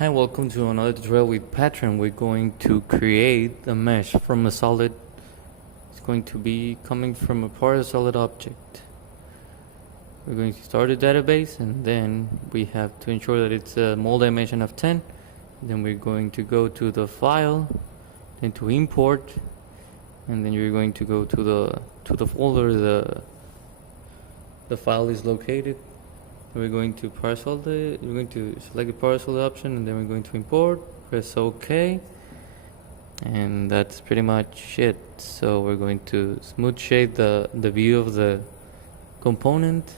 Hi, welcome to another tutorial with PATRAN. We're going to create a mesh from a solid. It's going to be coming from a part of a solid object. We're going to start a database, and then we have to ensure that it's a mole dimension of 10. Then we're going to go to the file, then to import, and then you're going to go to the folder the file is located. We're going to we're going to select the parcel option, and then we're going to import, press OK, and that's pretty much it. So we're going to smooth shade the view of the component.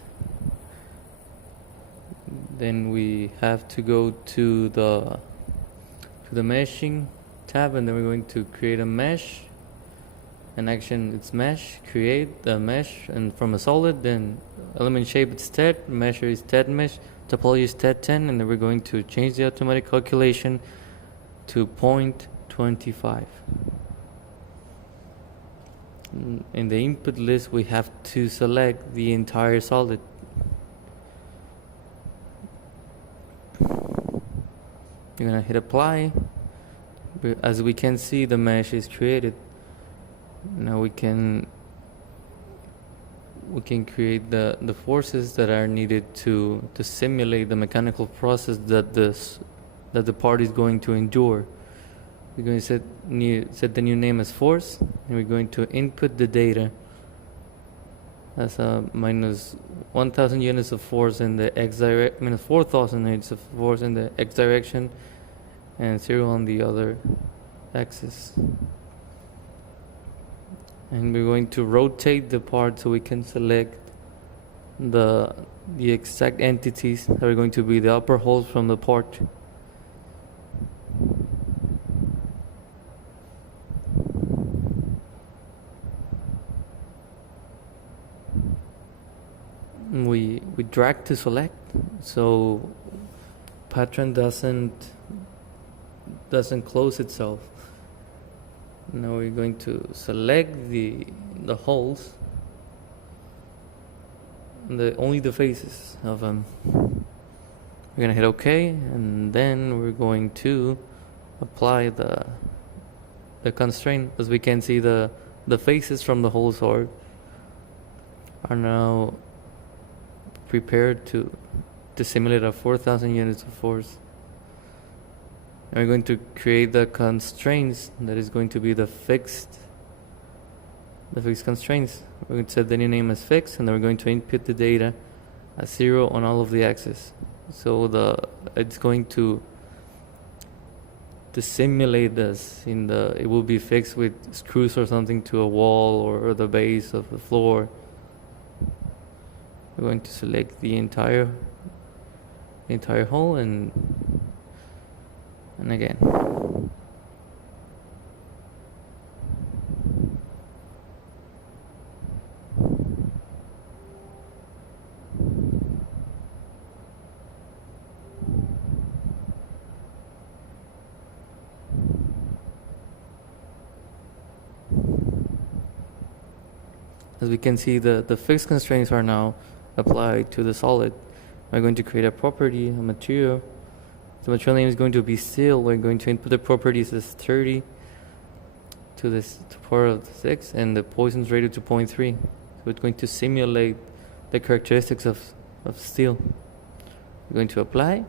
Then we have to go to the meshing tab, and then we're going to create a mesh. An action, it's mesh, create the mesh, and from a solid, then element shape it's TED, measure is TED mesh, topology is TED 10, and then we're going to change the automatic calculation to 0.25. In the input list, we have to select the entire solid. You're gonna hit apply. As we can see, the mesh is created. Now we can create the forces that are needed to simulate the mechanical process that the part is going to endure. We're going to set the new name as force, and we're going to input the data as a minus 1,000 units of force in the x direction, minus 4,000 units of force in the x direction, and 0 on the other axis. And we're going to rotate the part so we can select the exact entities that are going to be the upper holes from the part. We drag to select, so PATRAN doesn't close itself. Now we're going to select the holes, only the faces of them. We're gonna hit OK, and then we're going to apply the constraint. As we can see, the faces from the holes are now prepared to simulate a 4,000 units of force. And we're going to create the constraints that is going to be the fixed constraints. We're going to set the new name as fixed, and then we're going to input the data as 0 on all of the axes. So it's going to simulate this it will be fixed with screws or something to a wall or the base of the floor. We're going to select the entire hole and again. As we can see, the fixed constraints are now applied to the solid. We're going to create a property, a material. The material name is going to be steel. We're going to input the properties as 30 to the power of 6, and the Poisson's ratio to 0.3. So it's going to simulate the characteristics of steel. We're going to apply.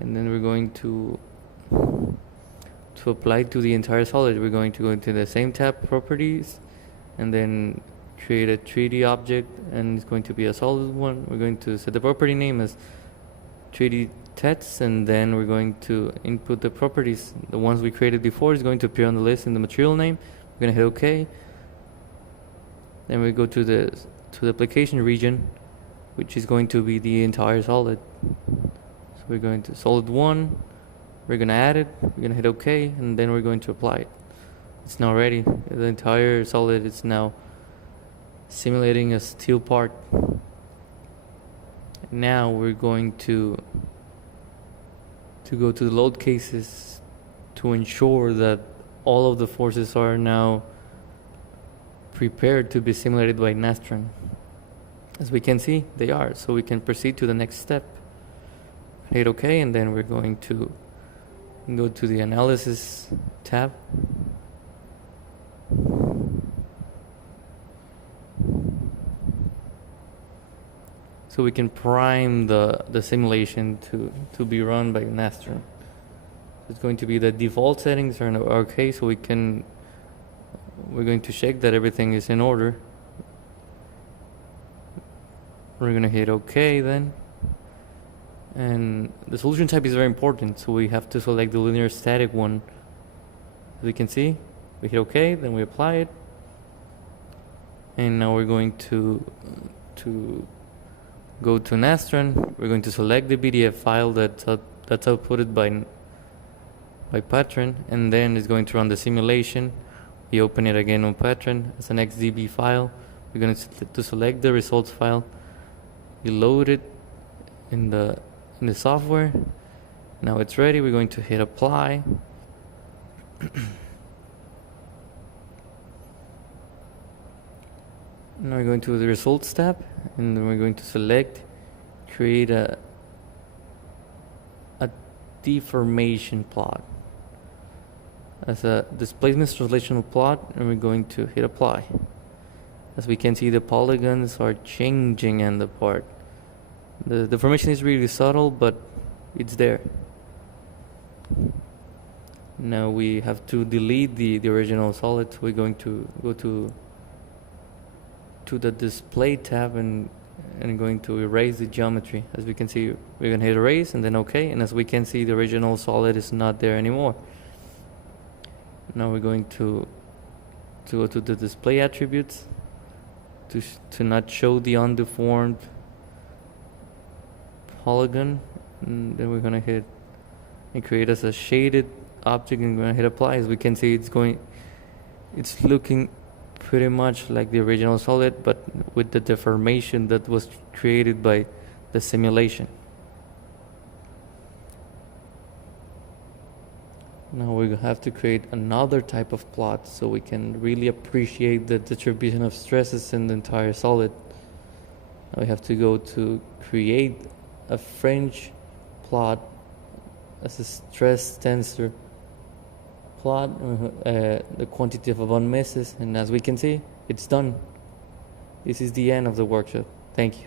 And then we're going to apply to the entire solid. We're going to go into the same tab, properties, and then create a 3D object, and it's going to be a solid one. We're going to set the property name as 3D text, and then we're going to input the properties. The ones we created before is going to appear on the list in the material name. We're going to hit OK. Then we go to the application region, which is going to be the entire solid. So we're going to solid 1. We're going to add it. We're going to hit OK, and then we're going to apply it. It's now ready. The entire solid is now simulating a steel part. Now we're going to go to the load cases to ensure that all of the forces are now prepared to be simulated by Nastran. As we can see, they are. So we can proceed to the next step. Hit OK, and then we're going to go to the Analysis tab. So we can prime the simulation to be run by Nastran. It's going to be the default settings are okay, so we're going to check that everything is in order. We're going to hit OK then. And the solution type is very important, so we have to select the linear static one. As you can see, we hit OK, then we apply it. And now we're going to go to Nastran. We're going to select the PDF file that's outputted by PATRAN, and then it's going to run the simulation. We open it again on PATRAN as an XDB file. We're going to select the results file. We load it in the software. Now it's ready. We're going to hit apply. Now we're going to the results tab, and then we're going to select create a deformation plot as a displacement relational plot, and we're going to hit apply. As we can see, the polygons are changing in the part. The deformation is really subtle, but it's there. Now we have to delete the original solid. So we're going to go to the display tab and going to erase the geometry. As we can see, we're going to hit erase and then OK. And as we can see, the original solid is not there anymore. Now we're going to go to the display attributes to not show the undeformed polygon. And then we're going to hit and create as a shaded object, and we're going to hit apply. As we can see, it's looking pretty much like the original solid, but with the deformation that was created by the simulation. Now we have to create another type of plot so we can really appreciate the distribution of stresses in the entire solid. Now we have to go to create a fringe plot as a stress tensor plot, the quantity of misses, and as we can see, it's done. This is the end of the workshop. Thank you.